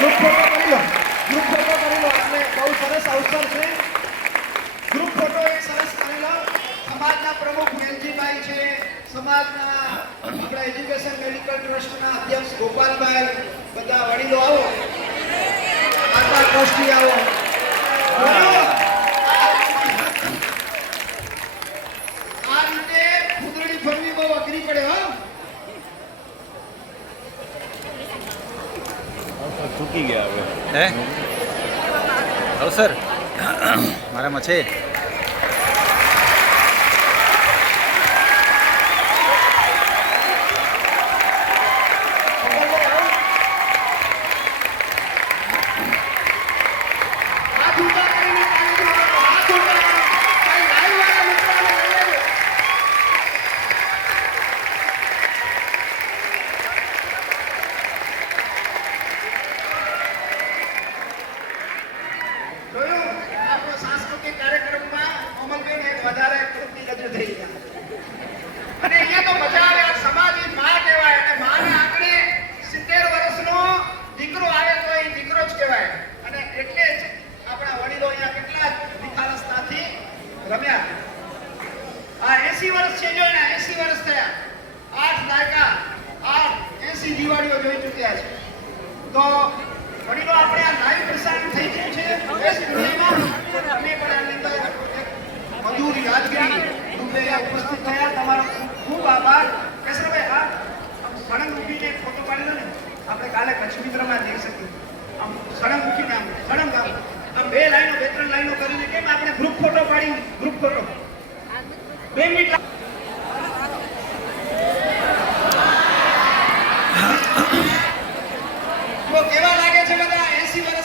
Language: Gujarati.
ગ્રુપ ફોટો કરી લો ગ્રુપ ફોટો કરી લો એટલે બહુ સરસ અવસર છે. ગ્રુપ ફોટો એક સરસ કરી લો સમાજના પ્રમુખ મેલજીભાઈ છે. સમાજના આપણા એજ્યુકેશન મેડિકલ ટ્રસ્ટના અધ્યક્ષ ગોપાલભાઈ. બધા વડીલો આવો. આટલા ટ્રસ્ટી આવો. આ રીતે ફૂદરડી ફરવી બહુ અઘરી પડે, હો. ચૂકી ગયા હવે. હે? સર. મારામાં છે. 80 વર્ષ છે જો એના એસી વર્ષ થયા. આઠ દાયકા આઠ એસી દિવાળીઓ જોઈ ચૂક્યા છે. તો વડીલો, આપણે આ લાઈવ પ્રસારણ થઈ ગયું છે. અમે પણ આની અંદર મધુર યાદગીરી રૂપે ઉપસ્થિત થયા. તમારો ખૂબ આભાર. કેશરભાઈ આ સળંગ મૂકીને ફોટો પાડી લો ને, આપણે કાલે કચ્છ મિત્રમાં જઈ શકીએ. આમ સળંગ મૂકીને આમ સળંગ આમ આમ બે લાઈનો, બે ત્રણ લાઈનો કરીને કેમ આપણે ગ્રુપ ફોટો પાડી બે કેવા લાગે છે બધા? 80 વર્ષના